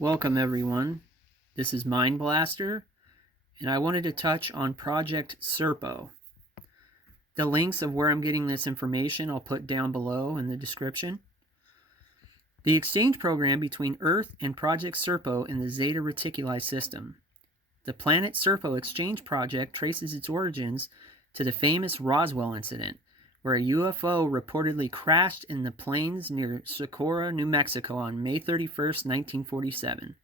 Welcome everyone. This is MindBlaster, and I wanted to touch on Project Serpo. The links of where I'm getting this information I'll put down below in the description. The exchange program between Earth and Project Serpo in the Zeta Reticuli system. The Planet Serpo Exchange Project traces its origins to the famous Roswell incident, where a UFO reportedly crashed in the plains near Socorro, New Mexico on May 31st, 1947.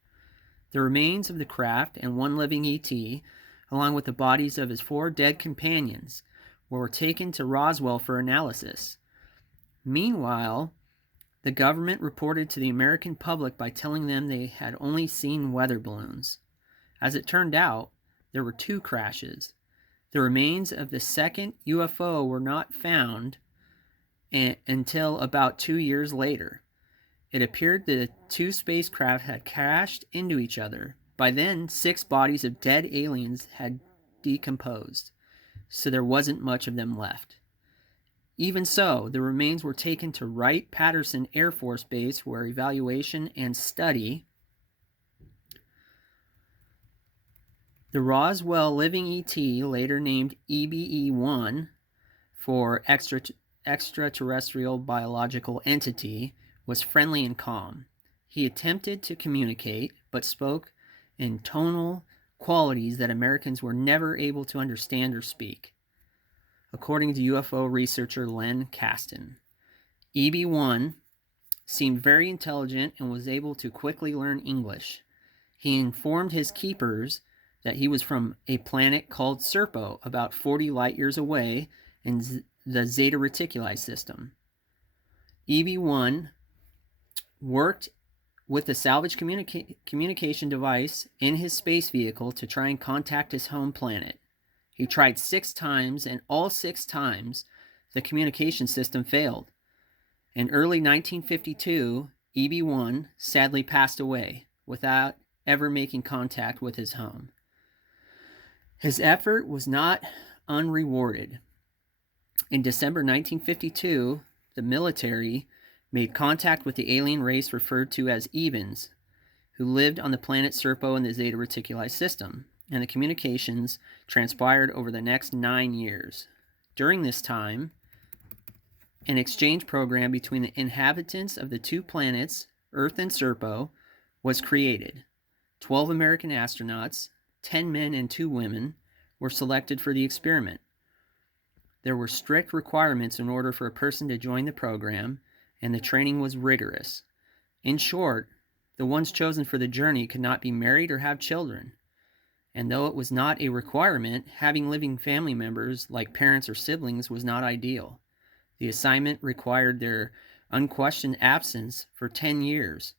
The remains of the craft and one living ET, along with the bodies of his 4 dead companions, were taken to Roswell for analysis. Meanwhile, the government reported to the American public by telling them they had only seen weather balloons. As it turned out, there were 2 crashes. The remains of the second UFO were not found until about 2 years later. It appeared that the 2 spacecraft had crashed into each other. By then, 6 bodies of dead aliens had decomposed, so there wasn't much of them left. Even so, the remains were taken to Wright-Patterson Air Force Base where evaluation and study. The Roswell living ET, later named EBE-1 for extraterrestrial biological entity, was friendly and calm. He attempted to communicate, but spoke in tonal qualities that Americans were never able to understand or speak, according to UFO researcher Len Kasten. EB1 seemed very intelligent and was able to quickly learn English. He informed his keepers that he was from a planet called Serpo, about 40 light years away in the Zeta Reticuli system. EB1 worked with the salvage communication device in his space vehicle to try and contact his home planet. He tried 6 times, and all 6 times the communication system failed. In early 1952, EB1 sadly passed away without ever making contact with his home. His effort was not unrewarded. In December 1952, the military made contact with the alien race referred to as Ebens, who lived on the planet Serpo in the Zeta Reticuli system, and the communications transpired over the next 9 years. During this time, an exchange program between the inhabitants of the 2 planets, Earth and Serpo, was created. 12 American astronauts, 10 men and 2 women, were selected for the experiment. There were strict requirements in order for a person to join the program, and the training was rigorous. In short, the ones chosen for the journey could not be married or have children. And though it was not a requirement, having living family members like parents or siblings was not ideal. The assignment required their unquestioned absence for 10 years.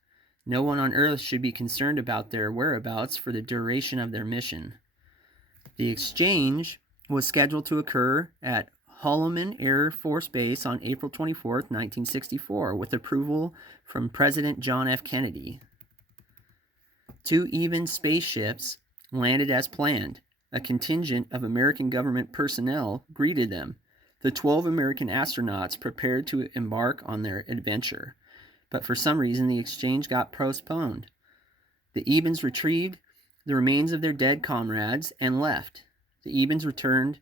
No one on Earth should be concerned about their whereabouts for the duration of their mission. The exchange was scheduled to occur at Holloman Air Force Base on April 24, 1964, with approval from President John F. Kennedy. 2 Ebens spaceships landed as planned. A contingent of American government personnel greeted them. The 12 American astronauts prepared to embark on their adventure, but for some reason the exchange got postponed. The Ebens retrieved the remains of their dead comrades and left. The Ebens returned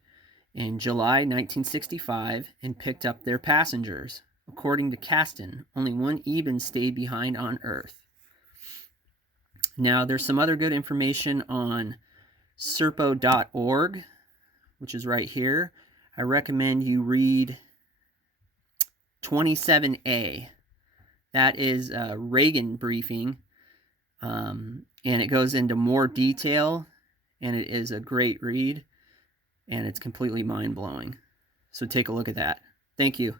in July 1965 and picked up their passengers. According to Kasten, only 1 Ebens stayed behind on Earth. Now, there's some other good information on serpo.org, which is right here. I recommend you read 27A. That is a Reagan briefing, and it goes into more detail, and it is a great read, and it's completely mind-blowing. So take a look at that. Thank you.